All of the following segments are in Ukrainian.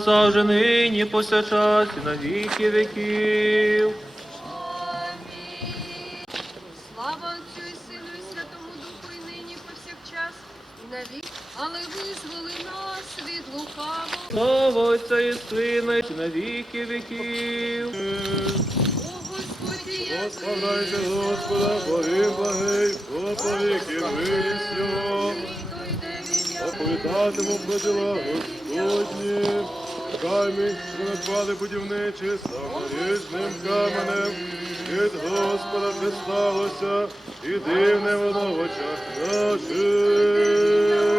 нас завжди нині повсякчас і на віки віків. Слава Отцю і Сину і Святому Духу, і нині повсякчас, і. Але визволи нас від лукавого. Слава Отця і Сина і на віки віків. О Господі, я Славляйте Господа, Богим благий, повіки прийде Оповідатиму про діла Господні. Камінь, що надпали будівничі, саморізним каменем. Від Господа присталося, і дивне воно в очах наших.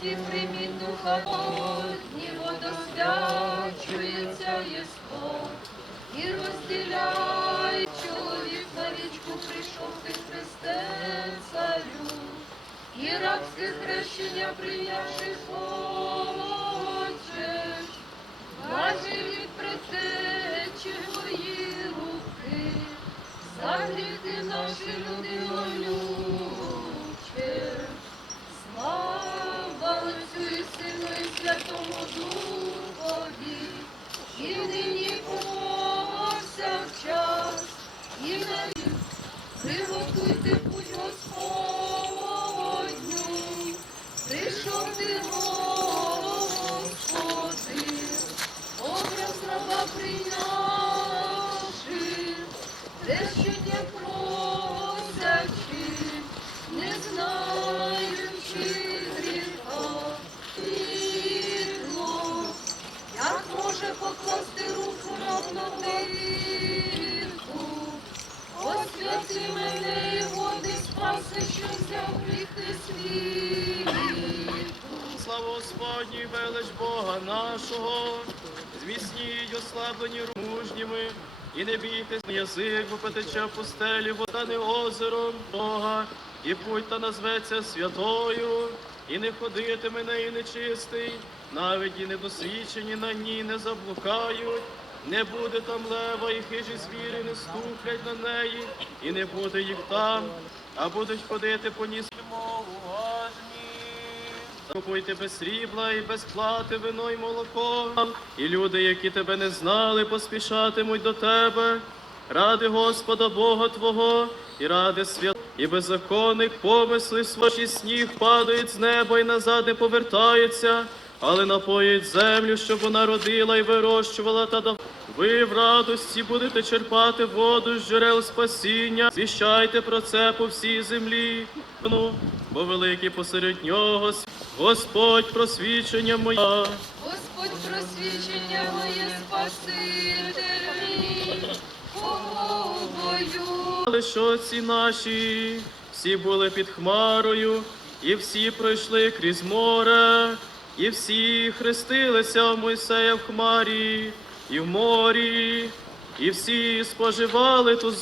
Прийдіть і прийміть духа Господні, водосвячується єство. І розділяй чоловік на річку прийшов ти Христе царю, і рабське хрещення прийнявши хочеш, Бажи від предтечі твої руки, загріти наші люди. Слава Отцю і Сину і Святому Духові, і нині повсякчас, і на. Приготуйте путь Господню, прийшов ти, Господи, образ раба прийнявши, те щодня просячи, ослаблені мужніми, і не бійтесь на язик, бо потече в пустелі, вода не озером Бога, і путь та назветься святою, і не ходитиме неї нечистий, навіть і недосвідчені на ній не заблукають. Не буде там лева, і хижі звірі не ступлять на неї, і не буде їх там, а будуть ходити по мову Купуйте без срібла і без плати вино й молоко, і люди, які тебе не знали, поспішатимуть до тебе. Ради Господа Бога Твого, і ради свят, і беззаконних помисли свої сніг падають з неба і назад не повертаються, але напоїть землю, щоб вона родила і вирощувала та дав. Ви в радості будете черпати воду з джерел спасіння. Звіщайте про це по всій землі. Бо великий посеред нього Господь просвічення моя. Господь просвічення моє кого бою. Але що ці наші всі були під хмарою, і всі пройшли крізь море, і всі хрестилися в Мойсея в хмарі і в морі, і всі споживали ту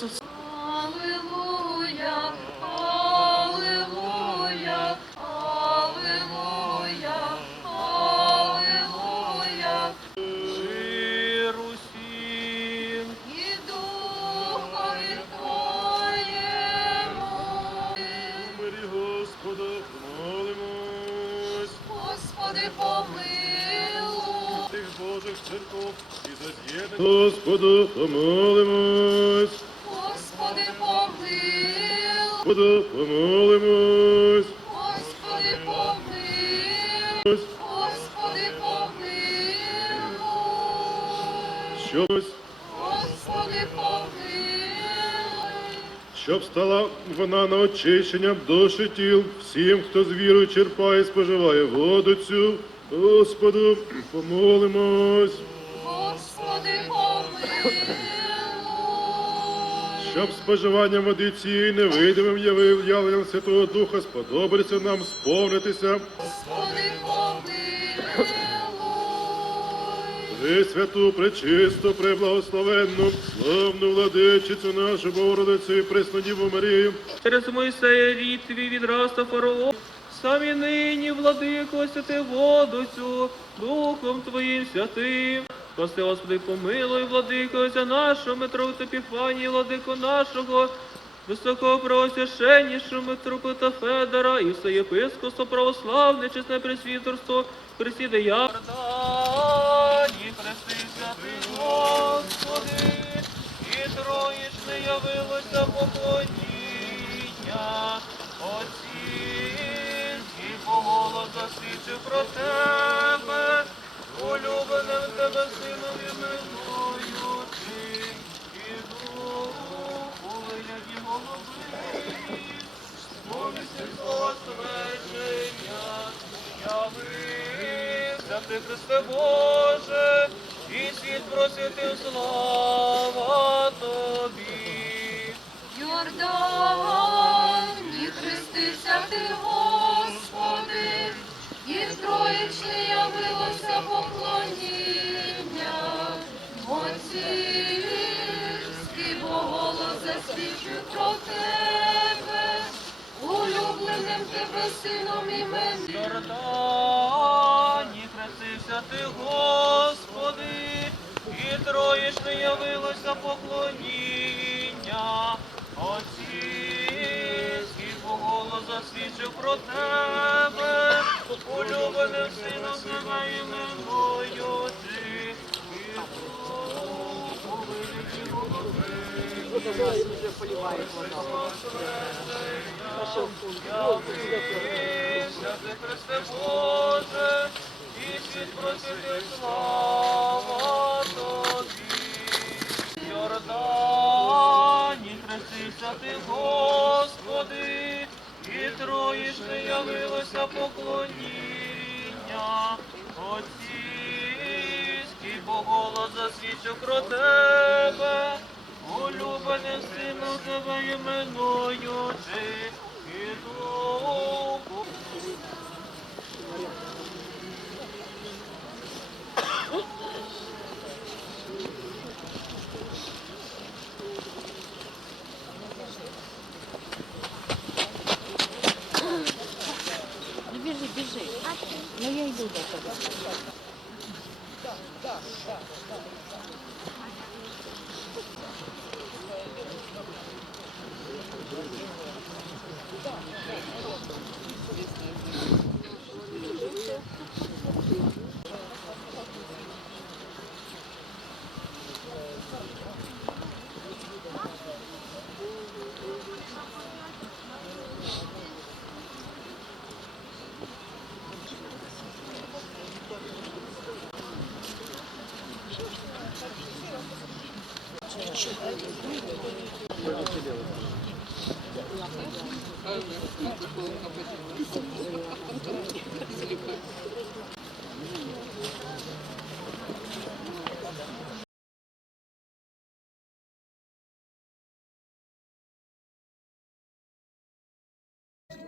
Господу, помолимось. Господи, помилуй. Господу, помолимось. Господи, помилуй. Господи, помилуй. Щось, Господи, помилуй. щоб стала вона на очищення душі тіл всім, хто з вірою черпає споживає воду цю. Господу, помолимось. Щоб споживання води цієї невидимим явив явленням Святого Духа сподобається нам сповнитися Господи. Пресвяту, пречисту, преблагословенну, славну владичицю нашу Богородицю і Преснодіву Марію, Через Мойсея рід твій відраста фараон, самі нині, владико, святи воду цю, Духом Твоїм святим. Прости, Господи, помилуй, владико, Отця нашого, митрополита Епіфанії, владико нашого, високого правосвященнішого митрополита Федора і все єпископство православне, чесне пресвітерство, присіде я. Ні, хрестися ти, Господи, і троїчне явилося поклоніння. Отці, і поголос засвідчив про тебе, улюбленим тебе сином іменуючи, і духу виняді голови, повністю слова свечення, явився ти, Христе Боже, і світ просвітив слава тебе сином імен. Йордані, хрестився ти, Господи, і троїчне явилося поклоніння. Отцівський поголос засвідчив про тебе, улюбленим сином тебе іменуючи, Явився ти, Христе Боже, і світ просвітив слава тобі. Йордані, хрестився ти, Господи, і троїчне явилося поклоніння. Отцівський поголос засвідчив про тебе, улюбленим сином тебе іменуючи, і духу. Ну біжи, біжи. Ну я йду до тебе. Thank you.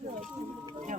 没有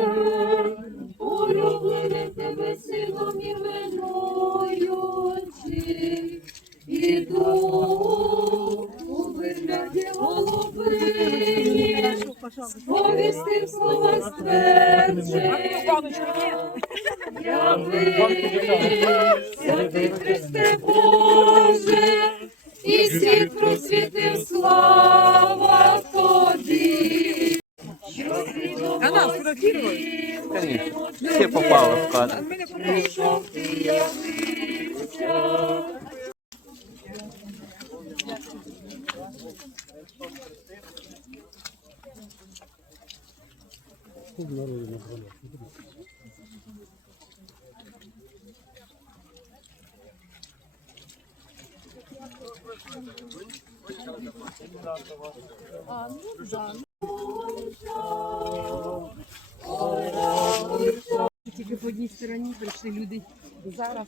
Тільки по одній стороні прийшли люди. Зараз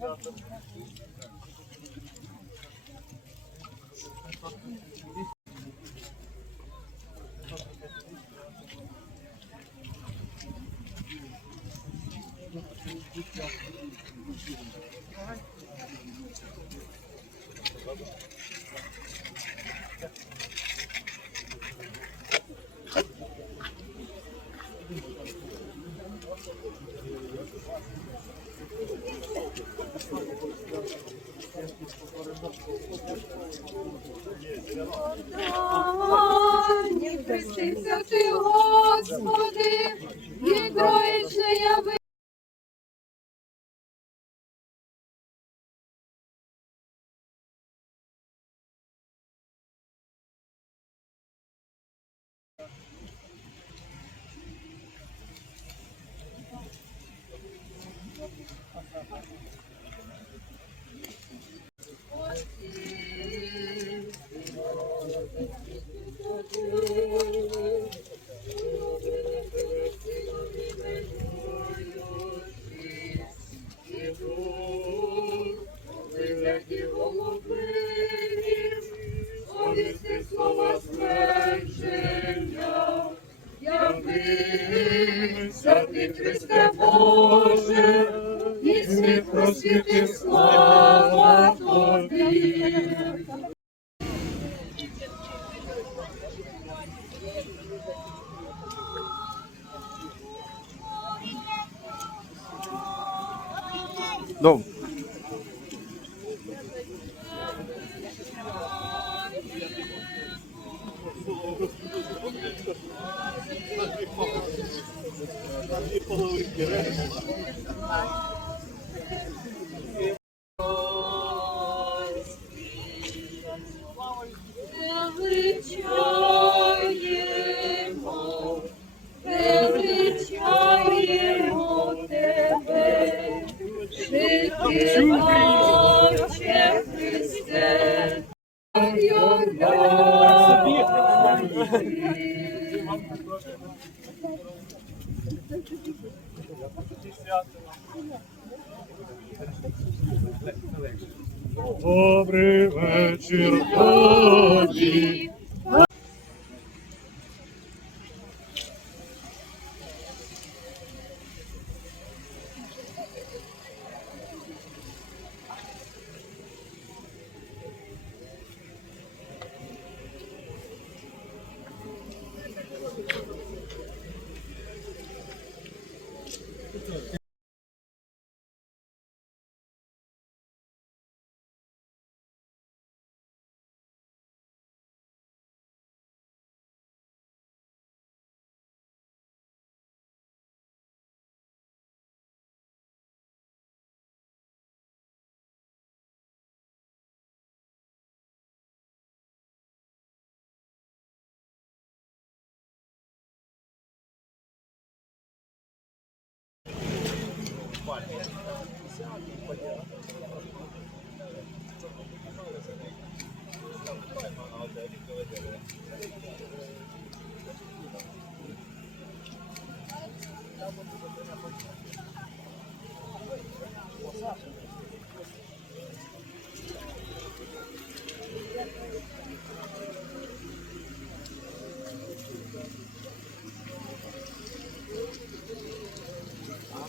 Thank you. Ні, хрестився ти, Господи, і троїчне яви. No,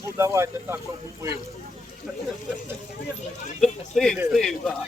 Ну давайте так обупив. Стих, стих, так.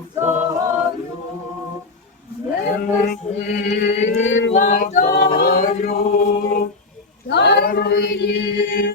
небесний владарю, даруй літа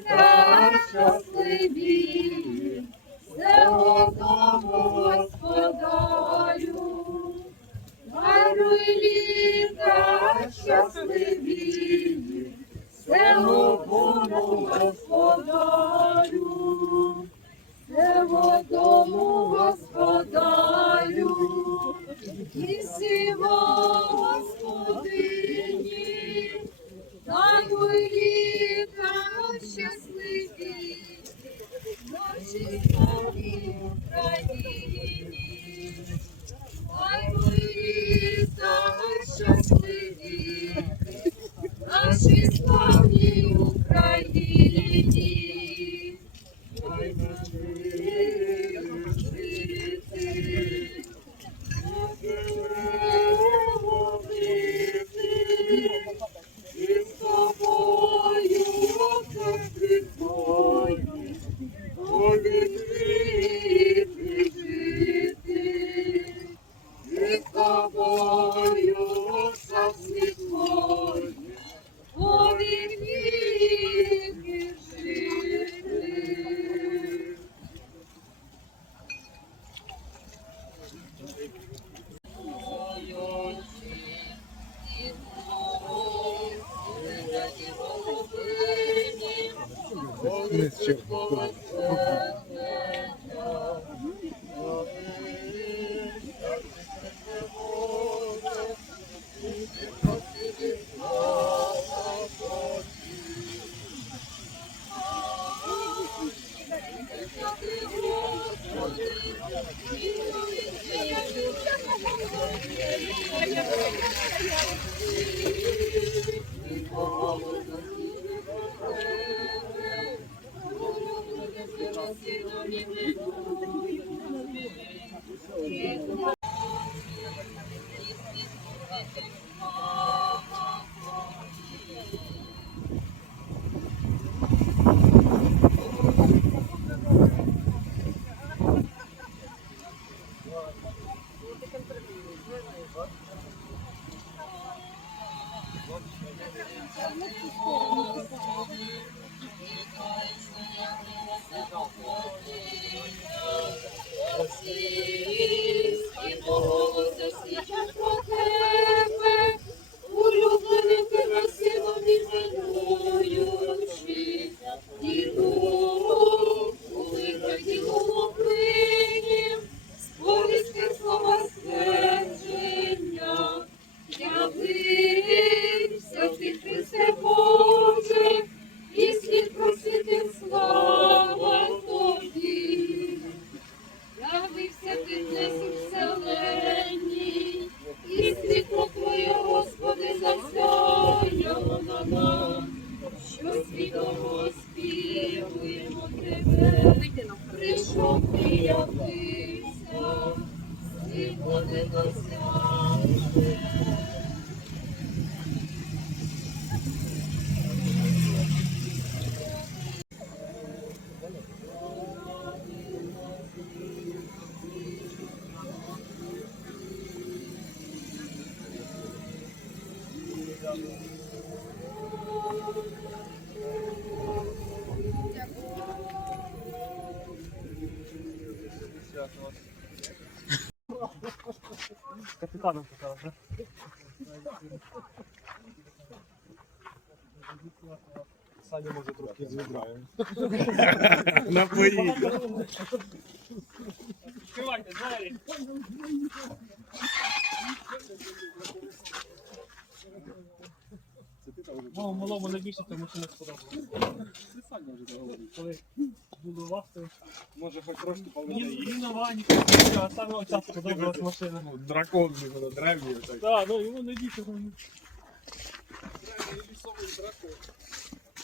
good. Мало малому найбільше ця машина сподобалася. Коли було вахти. Може хоч трошки Ні, ні нова, ні а саме оця сподобалась машина. Дракон, воно древній. Так, ну йому найбільше. ну,